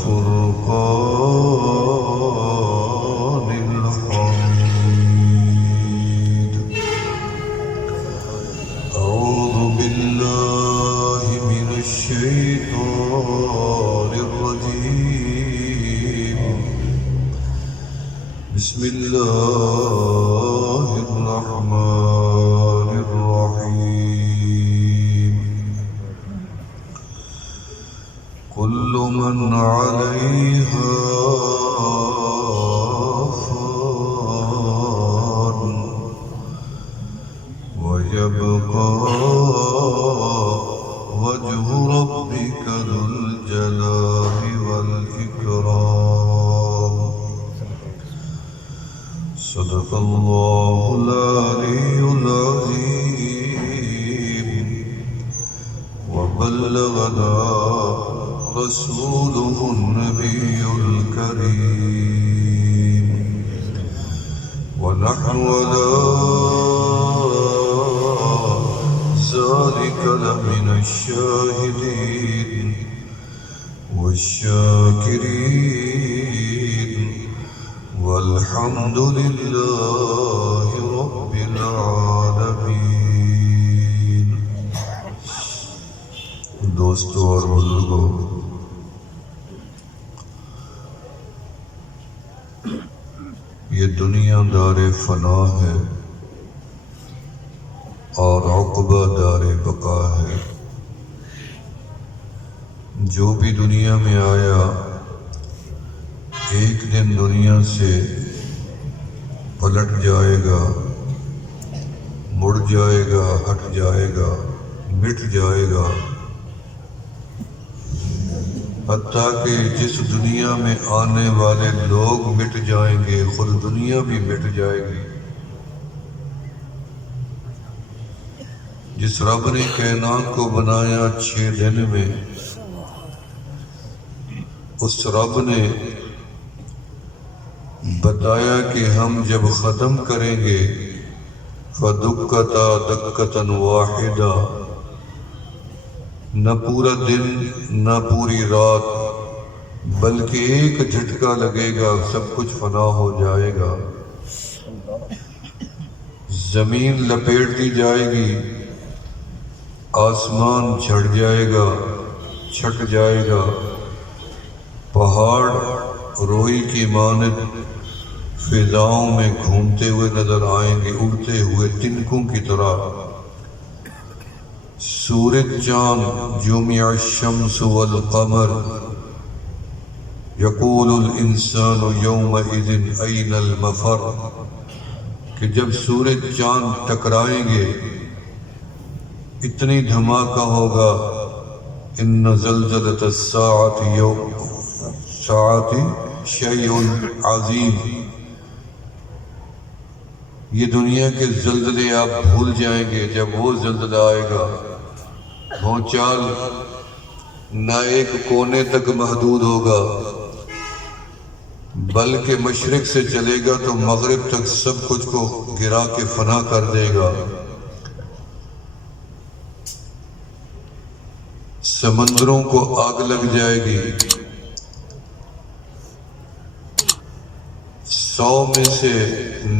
الفرقان الحميد أعوذ بالله من الشيطان الرجيم بسم الله الرحمن الرحيم كل من عليها فان ويبقى وجه ربك ذو الجلال والإكرام صدق الله العلي العظيم وبلغنا رسوله النبي الكريم ونحن على ذلك لمن الشاهدين والشاكرين والحمد لله رب العالمين. دوستو اور بزرگوں، یہ دنیا دار فنا ہے اور عقبہ دار بقا ہے. جو بھی دنیا میں آیا ایک دن دنیا سے پلٹ جائے گا، مڑ جائے گا، ہٹ جائے گا، مٹ جائے گا. حتیٰ کہ جس دنیا میں آنے والے لوگ مٹ جائیں گے، خود دنیا بھی مٹ جائے گی. جس رب نے کائنات کو بنایا 6 دن میں، اس رب نے بتایا کہ ہم جب ختم کریں گے فَدُكَّتَا دَكَّةً وَاحِدَةً، نہ پورا دن نہ پوری رات بلکہ ایک جھٹکا لگے گا، سب کچھ فنا ہو جائے گا. زمین لپیٹ دی جائے گی، آسمان جھڑ جائے گا، چھٹ جائے گا، پہاڑ روئی کی مانند فضاؤں میں گھومتے ہوئے نظر آئیں گے، اڑتے ہوئے تنکوں کی طرح. سورج چاند، جمع الشمس والقمر، یقول الانسان یومئذ این المفر، کہ جب سورج چاند ٹکرائیں گے اتنی دھماکہ ہوگا. ان زلزلۃ الساعۃ شیء عظیم. یہ دنیا کے زلزلے آپ بھول جائیں گے جب وہ زلزلہ آئے گا. بھونچال نہ ایک کونے تک محدود ہوگا بلکہ مشرق سے چلے گا تو مغرب تک سب کچھ کو گرا کے فنا کر دے گا. سمندروں کو آگ لگ جائے گی. 100 میں سے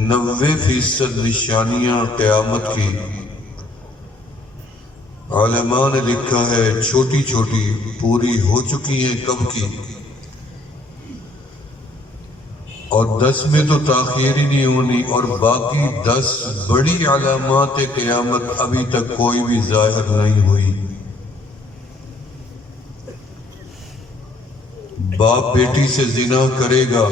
90% نشانیاں قیامت کی علماء نے لکھا ہے چھوٹی چھوٹی پوری ہو چکی ہیں کب کی، اور 10 میں تو تاخیر ہی نہیں ہونی، اور باقی 10 بڑی علامات قیامت ابھی تک کوئی بھی ظاہر نہیں ہوئی. باپ بیٹی سے زنا کرے گا،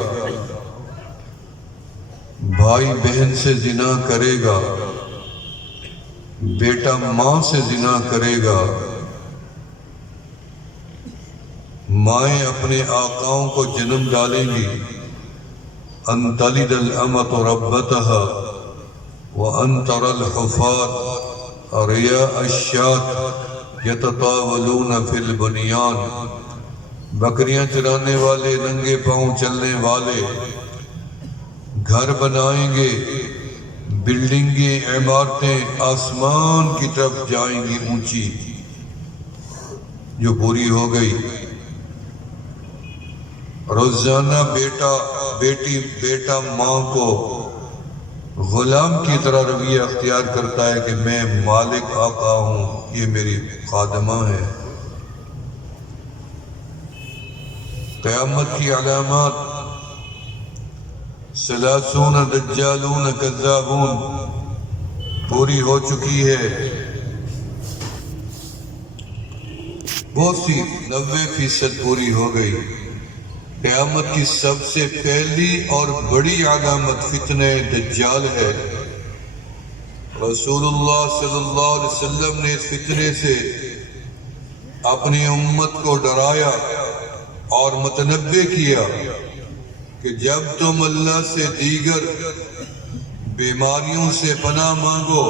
بھائی بہن سے زنا کرے گا، بیٹا ماں سے زنا کرے گا. مائیں اپنے آقاؤں کو جنم ڈالیں گی. ان تلد الامۃ ربتها وان ترى الحفاة رياء الشاة يتطاولون في البنيان. بکریاں چرانے والے، ننگے پاؤں چلنے والے گھر بنائیں گے، بلڈنگیں، عمارتیں آسمان کی طرف جائیں گی اونچی، جو پوری ہو گئی. روزانہ بیٹا ماں کو غلام کی طرح رویہ اختیار کرتا ہے کہ میں مالک آقا ہوں، یہ میری خادمہ ہے۔ قیامت کی علامات 30 دجالون کذابون پوری ہو چکی ہے، بہت سی 90% پوری ہو گئی۔ قیامت کی سب سے پہلی اور بڑی علامت فتنہ دجال ہے۔ رسول اللہ صلی اللہ علیہ وسلم نے اس فتنے سے اپنی امت کو ڈرایا اور متنبہ کیا کہ جب تم اللہ سے دیگر بیماریوں سے پناہ مانگو،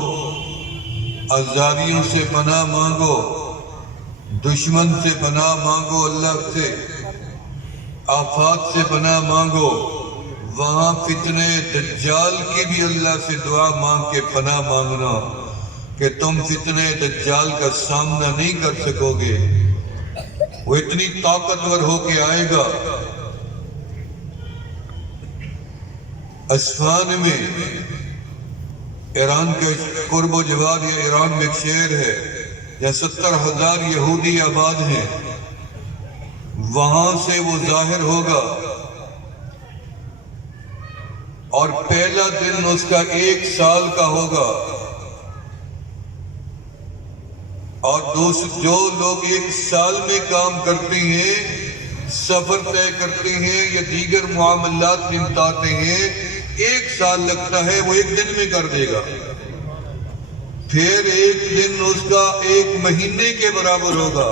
ازاریوں سے پناہ مانگو، دشمن سے پناہ مانگو، اللہ سے آفات سے پناہ مانگو، وہاں فتنہ دجال کی بھی اللہ سے دعا مانگ کے پناہ مانگنا کہ تم فتنہ دجال کا سامنا نہیں کر سکو گے۔ وہ اتنی طاقتور ہو کے آئے گا۔ اصفہان میں، ایران کے قرب و جوار یا ایران میں ایک شہر ہے جہاں 70,000 یہودی آباد ہیں، وہاں سے وہ ظاہر ہوگا اور پہلا دن اس کا 1 سال کا ہوگا، اور جو لوگ 1 سال میں کام کرتے ہیں، سفر طے کرتے ہیں یا دیگر معاملات نمٹاتے ہیں، 1 سال لگتا ہے، وہ 1 دن میں کر دے گا۔ پھر 1 دن اس کا 1 مہینے کے برابر ہوگا،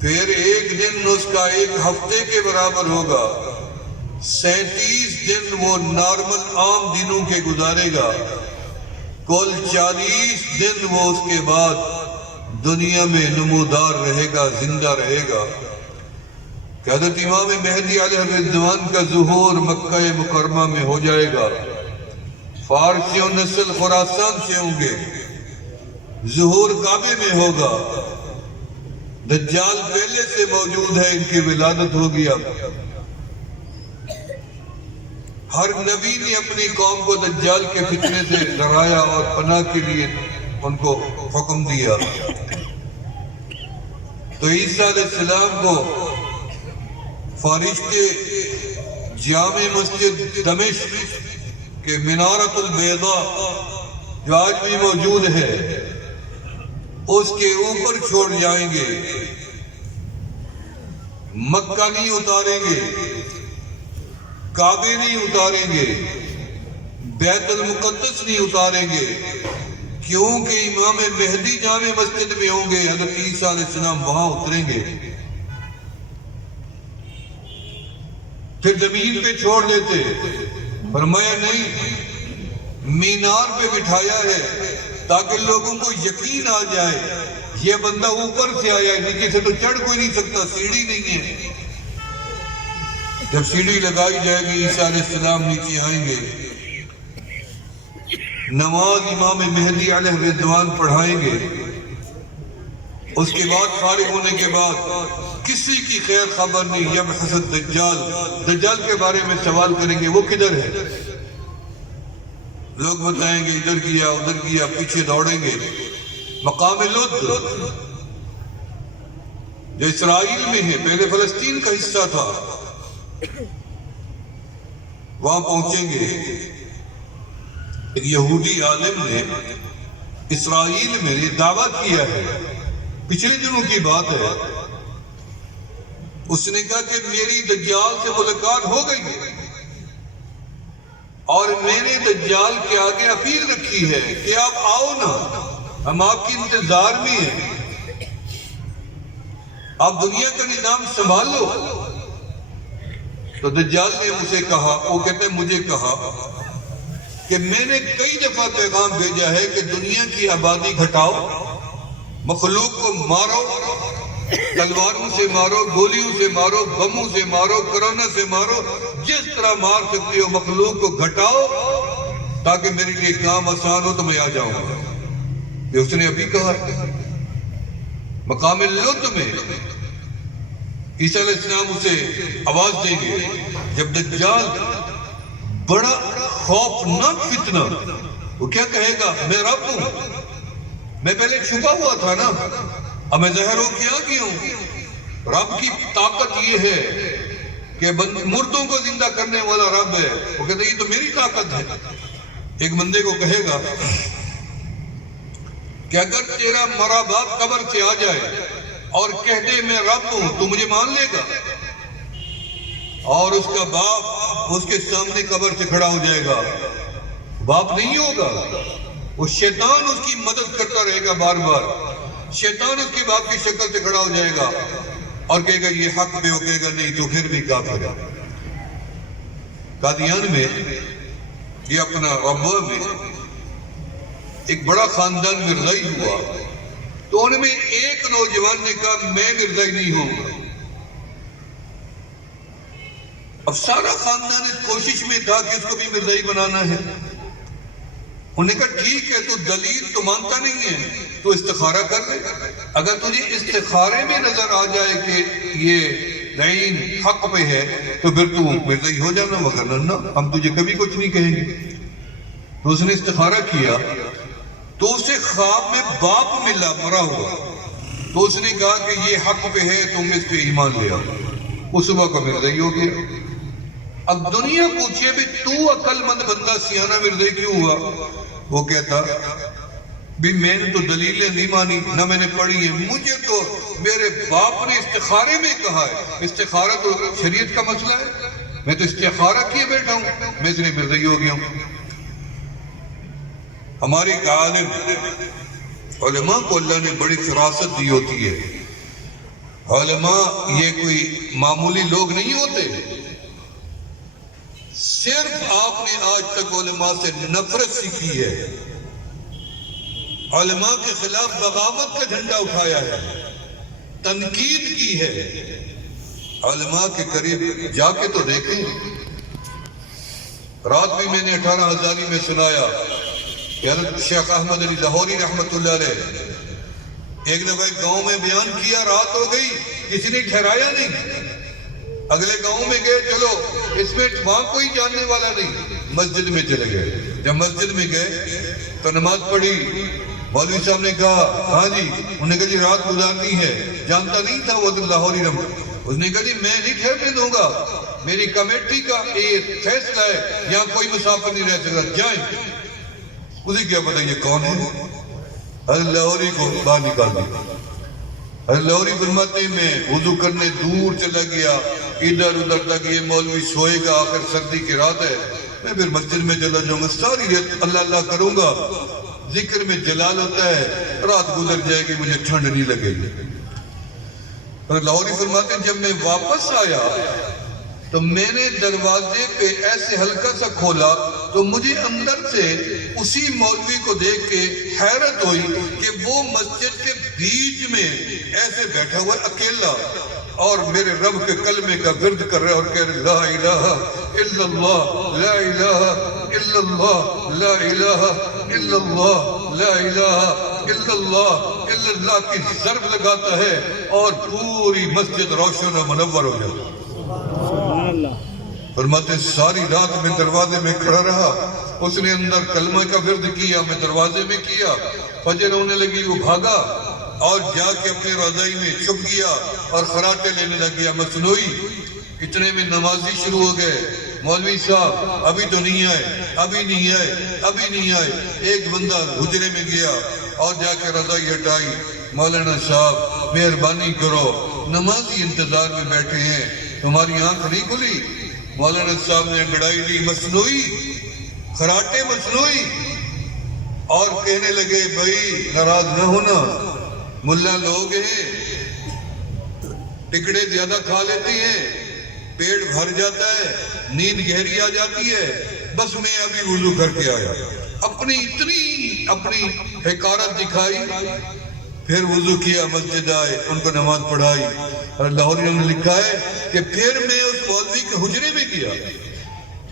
پھر 1 دن اس کا 1 ہفتے کے برابر ہوگا، 37 دن وہ نارمل عام دنوں کے گزارے گا، کل 40 دن وہ اس کے بعد دنیا میں نمودار رہے گا، زندہ رہے گا۔ کہ حضرت امام مہدی علیہ الرضوان کا ظہور مکہ مکرمہ میں ہو جائے گا، فارسیوں نسل خراسان سے ہوں گے، ظہور کعبے میں ہوگا، دجال پہلے سے موجود ہے، ان کی ولادت ہوگی۔ اب ہر نبی نے اپنی قوم کو دجال کے فتنے سے ڈرایا اور پناہ کے لیے ان کو حکم دیا۔ تو عیسیٰ علیہ السلام کو فرشتے جامع مسجد دمشق کے منارۃ البیضاء جو آج بھی موجود ہے اس کے اوپر چھوڑ جائیں گے، مکہ نہیں اتاریں گے، کعبے نہیں اتاریں گے، بیت المقدس نہیں اتاریں گے، کیونکہ امام مہدی جامع مسجد میں ہوں گے، حضرت عیسیٰ علیہ السلام وہاں اتریں گے۔ پھر زمین پہ چھوڑ دیتے، فرمایا نہیں، مینار پہ بٹھایا ہے تاکہ لوگوں کو یقین آ جائے یہ بندہ اوپر سے آیا ہے، نیچے سے تو چڑھ کوئی نہیں سکتا، سیڑھی نہیں ہے۔ جب سیڑھی لگائی جائے گی، عیسیٰ علیہ السلام نیچے آئیں گے، نماز امام مہدی علیہ الرضوان پڑھائیں گے، اس کے بعد فارغ ہونے کے بعد کسی کی خیر خبر نہیں، یبحث الدجال، دجال کے بارے میں سوال کریں گے، وہ کدھر ہے؟ لوگ بتائیں گے ادھر گیا ادھر گیا، پیچھے دوڑیں گے۔ مقام لد جو اسرائیل میں ہے، پہلے فلسطین کا حصہ تھا، وہاں پہنچیں گے۔ ایک یہودی عالم نے اسرائیل میں یہ دعویٰ کیا ہے، پچھلے دنوں کی بات ہے، اس نے کہا کہ میری دجال سے ملاقات ہو گئی ہے اور میں نے دجال کے آگے اپیل رکھی ہے کہ آپ آؤ نا، ہم آپ کی انتظار میں ہیں، آپ دنیا کا نظام سنبھالو۔ تو دجال نے مجھے کہا، وہ کہتے ہیں مجھے کہا کہ میں نے کئی دفعہ پیغام بھیجا ہے کہ دنیا کی آبادی گھٹاؤ، مخلوق کو مارو، تلواروں سے مارو، گولیوں سے مارو، بموں سے مارو، کرونا سے مارو، جس طرح مار سکتے ہو مخلوق کو گھٹاؤ تاکہ میرے لیے کام آسان ہو تو میں آ جاؤں گا۔ یہ اس نے ابھی کہا مقام لد میں عیسیٰ علیہ السلام اسے آواز دیں گے جب دجال بڑا خوفناک فتنہ، وہ کیا کہے گا؟ میں رب ہوں، میں پہلے چھپا ہوا تھا نا، اب میں ظاہر ہو کے آ گیا ہوں۔ رب کی طاقت یہ ہے کہ مردوں کو زندہ کرنے والا رب ہے۔ وہ کہتے ہیں یہ تو میری طاقت ہے۔ ایک بندے کو کہے گا کہ اگر تیرا مرا باپ قبر سے آ جائے اور کہہ دے میں رب ہوں تو مجھے مان لے گا؟ اور اس کا باپ اس کے سامنے قبر سے کھڑا ہو جائے گا، باپ نہیں ہوگا، وہ شیطان اس کی مدد کرتا رہے گا، بار بار شیطان اس کے باپ کی شکل سے کھڑا ہو جائے گا اور کہے گا یہ حق پہ ہو، کہے گا نہیں تو پھر بھی کافر ہے۔ قادیان میں یہ اپنا ربوہ میں ایک بڑا خاندان مرزائی ہوا، تو ان میں ایک نوجوان نے کہا میں مرزائی نہیں ہوں گا۔ اب سارا خاندان اس کوشش میں تھا کہ اس کو بھی مرزائی بنانا ہے۔ انہوں نے کہا ٹھیک ہے، تو دلیل تو مانتا نہیں ہے، تو استخارہ کر لے، اگر تجھے استخارے میں نظر آ جائے کہ یہ لعین حق پہ ہے تو پھر تو مرزائی ہو جانا، مگر نہ ہم تجھے کبھی کچھ نہیں کہیں گے۔ تو اس نے استخارہ کیا تو اسے خواب میں باپ ملا مرا ہوا، تو اس نے کہا کہ یہ حق پہ ہے، تم اس پہ ایمان لے آؤ۔ اس صبح کو مرزائی ہو گیا۔ اب دنیا پوچھے بھی تو عقل مند بندہ سیانہ مرزائی کیوں ہوا؟ وہ کہتا بھی میں نے تو دلیلیں نہیں مانی، نہ میں نے پڑھی ہیں، مجھے تو میرے باپ نے استخارے میں کہا ہے، استخارہ تو شریعت کا مسئلہ ہے، میں تو استخارہ کیے بیٹھا ہوں، میں اس لیے مرزائی ہو گیا ہوں۔ ہماری عالم علماء کو اللہ نے بڑی فراست دی ہوتی ہے۔ علماء یہ کوئی معمولی لوگ نہیں ہوتے۔ صرف آپ نے آج تک علماء سے نفرت سیکھی ہے، علماء کے خلاف بغاوت کا جھنڈا اٹھایا ہے، تنقید کی ہے۔ علماء کے قریب جا کے تو دیکھیں۔ رات بھی میں نے 18 ہزاری میں سنایا کہ حضرت شیخ احمد علی لاہوری رحمت اللہ علیہ ایک دفعہ گاؤں میں بیان کیا، رات ہو گئی، کسی نے ٹھہرایا نہیں، اگلے گاؤں میں گئے، چلو اس میں وہاں کوئی جاننے والا نہیں، مسجد میں چلے گئے۔ جب مسجد میں گئے تو نماز پڑھی، مولوی صاحب نے کہا ہاں جی، انہوں نے کہا جی رات گزارنی ہے، جانتا نہیں تھا وہ لاہوری رحمت، اس نے کہا جی میں نہیں ٹھہرنے دوں گا، میری کمیٹی کا ایک فیصلہ ہے، یہاں کوئی مسافر نہیں رہ سکتا، جائیں۔ اسے کیا پتہ یہ کون ہے؟ حضرت لاہوری کو باہر نکال دیا۔ حضرت لاہوری فرماتے ہیں میں وضو کرنے دور چلا گیا، ادھر ادھر تک یہ مولوی سوئے گا، آخر سردی کی رات ہے، میں پھر مسجد میں چلا جاؤں گا، ساری رات اللہ اللہ کروں گا، ذکر میں جلال ہوتا ہے، رات گزر جائے گی، مجھے ٹھنڈ نہیں لگے گی۔ حضرت لاہوری فرماتے ہیں جب میں واپس آیا تو میں نے دروازے پہ ایسے ہلکا سا کھولا تو مجھے اندر سے اسی مولوی کو دیکھ کے حیرت ہوئی کہ وہ مسجد کے بیچ میں ایسے بیٹھا ہوا اکیلا اور میرے رب کے کلمے کا ورد کر رہا ہے اور کہہ رہے لا الہ الا اللہ، لا الہ الا اللہ، لا الہ الا اللہ، لا الہ الا اللہ، الا اللہ کی ضرب لگاتا ہے اور پوری مسجد روشن و منور ہو جاتا ہے۔ فرماتے ساری رات میں دروازے میں کھڑا رہا، اس نے اندر کلمہ کا ورد کیا، میں دروازے میں کیا، فجر ہونے لگی وہ بھاگا اور جا کے اپنے رضائی میں چھپ گیا اور خراٹے لینے لگ گیا مصنوعی۔ اتنے میں نمازی شروع ہو گئے، مولوی صاحب ابھی تو نہیں آئے، ابھی نہیں آئے، ابھی نہیں آئے۔ ایک بندہ حجرے میں گیا اور جا کے رضائی ہٹائی، مولانا صاحب مہربانی کرو، نمازی انتظار میں بیٹھے ہیں، تمہاری آنکھ نہیں کھلی؟ مولانا صاحب نے گڑائی لی مصنوعی، خراٹے مصنوعی، اور کہنے لگے بھائی ناراض نہ ہونا، ملا لوگ ہیں، ٹکڑے زیادہ کھا لیتے ہیں، پیٹ بھر جاتا ہے، نیند گہری آ جاتی ہے، بس میں ابھی وضو کر کے آیا۔ اپنی حقارت دکھائی، پھر وضو کیا، مسجد آئے، ان کو نماز پڑھائی۔ اور لاہوری نے لکھا ہے کہ پھر میں اس مولوی کے حجرے میں گیا،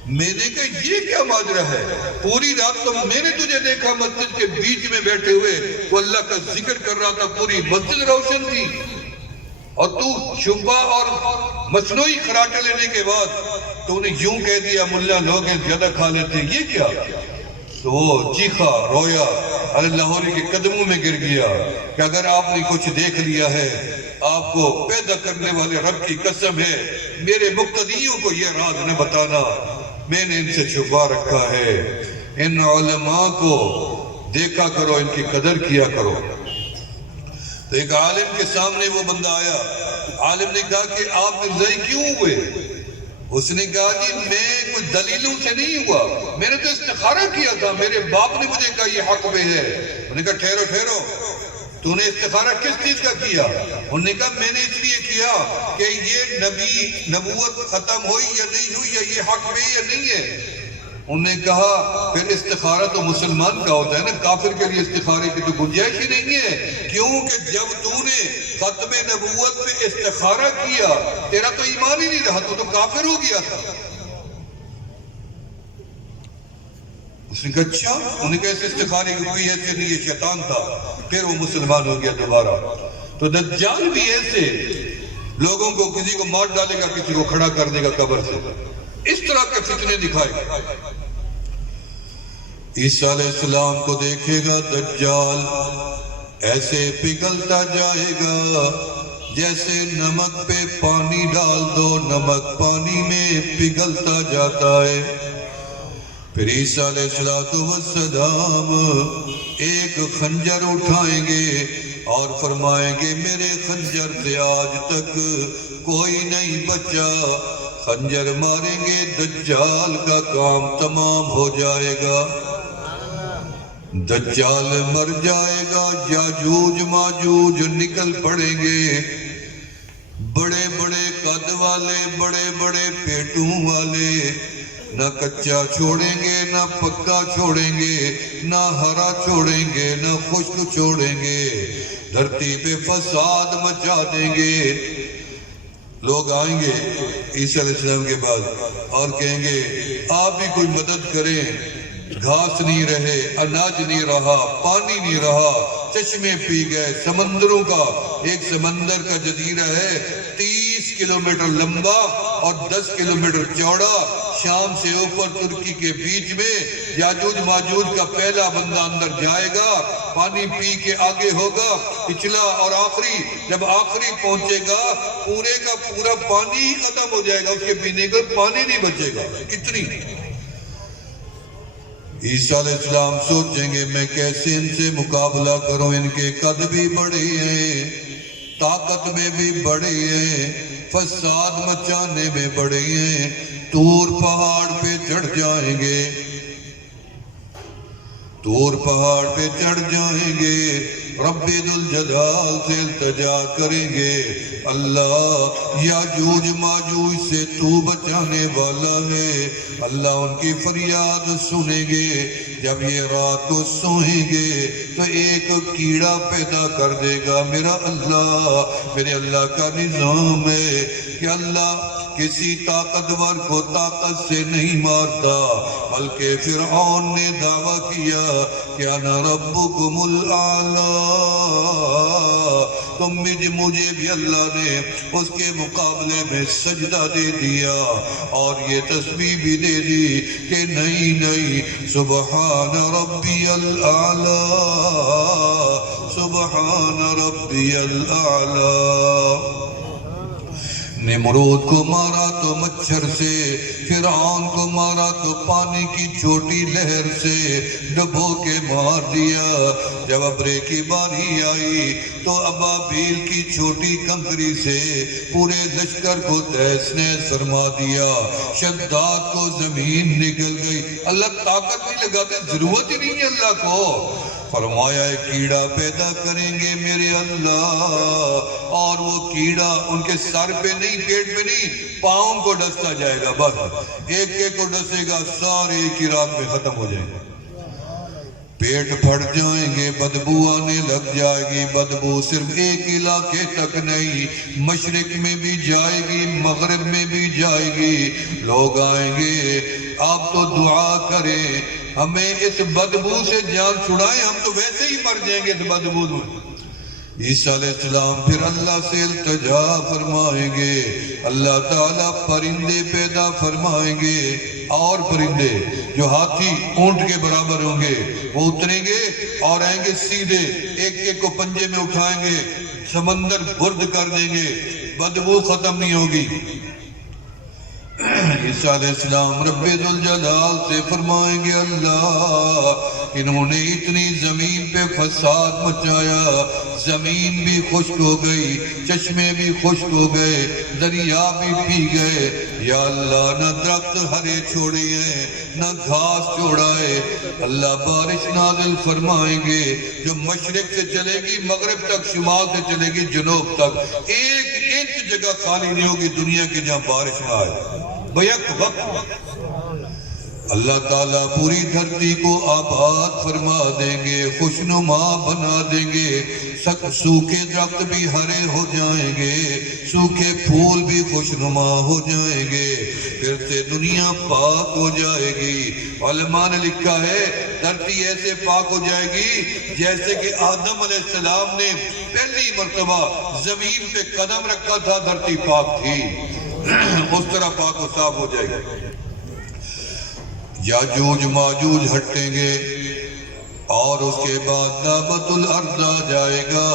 میں نے کہا یہ کیا ماجرا ہے، پوری رات تو میں نے تجھے دیکھا مسجد کے بیچ میں بیٹھے ہوئے، وہ اللہ کا ذکر کر رہا تھا، پوری مسجد روشن تھی۔ اور تو شبہ اور مصنوعی خراٹے لینے کے بعد تو انہیں یوں کہہ دیا ملا لوگ زیادہ کھا لیتے ہیں، یہ کیا؟ تو وہ چیخا رویا، علی لاہوری کے قدموں میں گر گیا کہ اگر آپ نے کچھ دیکھ لیا ہے، آپ کو پیدا کرنے والے رب کی قسم ہے میرے مقتدیوں کو یہ راز نہ بتانا، میں نے ان سے چھپا رکھا ہے۔ ان علماء کو دیکھا کرو، ان کی قدر کیا کرو۔ تو ایک عالم کے سامنے وہ بندہ آیا، عالم نے کہا کہ آپ مرزائی کیوں ہوئے؟ اس نے کہا جی میں کچھ دلیلوں سے نہیں ہوا، میں نے تو استخارہ کیا تھا، میرے باپ نے مجھے کہا یہ حق پہ ہے۔ انہوں نے کہا ٹھہرو ٹھہرو، تو نے استخارہ کس چیز کا کیا؟ انہوں نے کہا میں نے اس لیے کیا کہ یہ نبوت ختم ہوئی یا نہیں ہوئی، یا یہ حق پہ یا نہیں ہے۔ انہوں نے کہا پھر استخارہ تو مسلمان کا ہوتا ہے نا، کافر کے لیے استخارے کی تو گنجائش ہی نہیں ہے، کیونکہ جب تو نے ختم نبوت پہ استخارہ کیا تیرا تو ایمان ہی نہیں رہا، تو کافر ہو گیا تھا۔ اس نے کہا اچھا، انہوں نے کہا اس استخارے کی کوئی حیثیت نہیں، یہ شیطان تھا۔ پھر وہ مسلمان ہو گیا دوبارہ۔ تو دجال بھی ایسے لوگوں کو، کسی کو مار ڈالے گا، کسی کو کھڑا کر دے گا قبر سے، اس طرح کے فتنے دکھائے گا۔ عیسیٰ علیہ السلام کو دیکھے گا دجال، ایسے پگھلتا جائے گا جیسے نمک پہ پانی ڈال دو، نمک پانی میں پگھلتا جاتا ہے۔ پھر عیسیٰ علیہ السلام ایک خنجر اٹھائیں گے اور فرمائیں گے میرے خنجر سے آج تک کوئی نہیں بچا، خنجر ماریں گے دجال کا کام تمام ہو جائے گا، دجال مر جائے گا، یاجوج ماجوج نکل پڑیں گے، بڑے بڑے قد والے، بڑے بڑے پیٹوں والے، نہ کچا چھوڑیں گے نہ پکا چھوڑیں گے، نہ ہرا چھوڑیں گے نہ خشک چھوڑیں گے، دھرتی پہ فساد مچا دیں گے۔ لوگ آئیں گے عیسیٰ علیہ السلام کے بعد اور کہیں گے آپ بھی کوئی مدد کریں، گھاس نہیں رہے، اناج نہیں رہا، پانی نہیں رہا، چشمے پی گئے، سمندروں کا، ایک سمندر کا جزیرہ ہے 30 کلومیٹر لمبا اور 10 کلومیٹر چوڑا، شام سے اوپر ترکی کے بیچ میں، یاجوج ماجوج کا پہلا بندہ اندر جائے گا، پانی پی کے آگے ہوگا، پچھلا اور آخری، جب آخری پہنچے گا پورے کا پورا پانی ہی ختم ہو جائے گا، اس کے پینے کا پانی نہیں بچے گا، کتنی۔ عیسیٰ علیہ السلام سوچیں گے میں کیسے ان سے مقابلہ کروں، ان کے قد بھی بڑے ہیں، طاقت میں بھی بڑے ہیں، فساد مچانے میں بڑے ہیں، طور پہاڑ پہ چڑھ جائیں گے، طور پہاڑ پہ چڑھ جائیں گے، رب ذوالجلال سے التجا کریں گے، اللہ یاجوج ماجوج سے تو بچانے والا ہے، اللہ ان کی فریاد سنیں گے۔ جب یہ رات کو سوئیں گے تو ایک کیڑا پیدا کر دے گا، میرا اللہ کا نظام ہے کہ اللہ کسی طاقتور کو طاقت سے نہیں مارتا، بلکہ فرعون نے دعویٰ کیا کہ انا ربکم الاعلی، تو مجھے بھی اللہ نے اس کے مقابلے میں سجدہ دے دیا اور یہ تسبیح بھی دے دی کہ نہیں سبحان ربی الاعلی، سبحان ربی الاعلی۔ نمرود کو مارا تو مچھر سے، فرعون کو مارا تو پانی کی چھوٹی لہر سے ڈبو کے مار دیا۔ جب ابرے کی باری آئی تو ابابیل کی چھوٹی کنکری سے پورے لشکر کو تہس نہس فرما دیا، شداد کو زمین نگل گئی۔ اللہ طاقت نہیں لگاتے، ضرورت ہی نہیں ہے اللہ کو۔ فرمایا ایک کیڑا پیدا کریں گے میرے اللہ، اور وہ کیڑا ان کے سر پہ نہیں، پیٹ پہ نہیں، پاؤں کو ڈستا جائے گا، بس ایک ایک کو ڈسے گا، سارے ایک ہی رات میں ختم ہو جائیں گے، پیٹ پھٹ جائیں گے، بدبو آنے لگ جائے گی۔ بدبو صرف ایک علاقے تک نہیں، مشرق میں بھی جائے گی، مغرب میں بھی جائے گی، لوگ آئیں گے آپ تو دعا کریں ہمیں اس بدبو سے جان چھڑائیں، ہم تو ویسے ہی مر جائیں گے اس بدبو میں۔ عیسیٰ علیہ السلام پھر اللہ سے التجا فرمائیں گے، اللہ تعالیٰ پرندے پیدا فرمائیں گے، اور پرندے جو ہاتھی اونٹ کے برابر ہوں گے وہ اتریں گے اور آئیں گے سیدھے، ایک ایک کو پنجے میں اٹھائیں گے، سمندر برد کر دیں گے، بدبو ختم نہیں ہوگی۔ عیسیٰ علیہ السلام رب ذوالجلال سے فرمائیں گے، اللہ انہوں نے اتنی زمین پہ فساد مچایا، زمین بھی خشک ہو گئی، چشمے بھی خشک ہو گئے، دریا بھی پی گئے، یا اللہ نہ درخت ہرے چھوڑے ہیں نہ گھاس چھوڑا ہے، اللہ بارش نازل فرمائیں گے جو مشرق سے چلے گی مغرب تک، شمال سے چلے گی جنوب تک، ایک انچ جگہ خالی نہیں ہوگی دنیا کی جہاں بارش نہ آئے بیک وقت۔ اللہ تعالیٰ پوری دھرتی کو آباد فرما دیں گے، خوشنما بنا دیں گے، سوکھے درخت بھی ہرے ہو جائیں گے، سوکھے پھول بھی خوشنما ہو جائیں گے، پھر سے دنیا پاک ہو جائے گی۔ علماء نے لکھا ہے دھرتی ایسے پاک ہو جائے گی جیسے کہ آدم علیہ السلام نے پہلی مرتبہ زمین پہ قدم رکھا تھا دھرتی پاک تھی، اس طرح پاک و صاف ہو جائے گی۔ یاجوج ماجوج ہٹیں گے اور اس کے بعد نابت الارض آ جائے گا،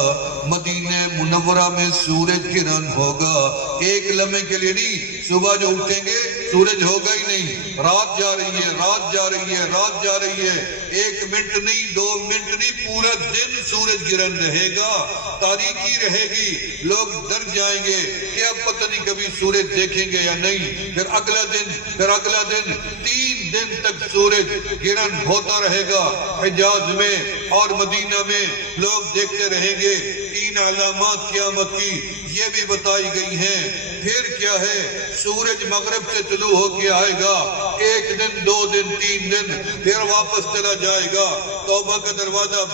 مدینہ منورہ میں سورج گرہن ہوگا، ایک لمحے کے لیے نہیں، صبح جو اٹھیں گے سورج ہوگا ہی نہیں، رات جا رہی ہے، رات جا رہی ہے، رات جا رہی ہے، ایک منٹ نہیں، 2 منٹ نہیں، پورا دن سورج گرہن رہے گا، تاریکی رہے گی، لوگ ڈر جائیں گے کہ اب پتہ نہیں کبھی سورج دیکھیں گے یا نہیں، پھر اگلا دن، پھر اگلا دن، 3 دن تک سورج گرہن ہوتا رہے گا، حجاز میں اور مدینہ میں لوگ دیکھتے رہیں گے۔ 3 علامات قیامت کی یہ بھی بتائی گئی ہیں۔ پھر کیا ہے، سورج مغرب سے طلوع ہو کے آئے گا، 1 دن، 2 دن، 3 دن، پھر واپس چلا جائے گا، توبہ کا دروازہ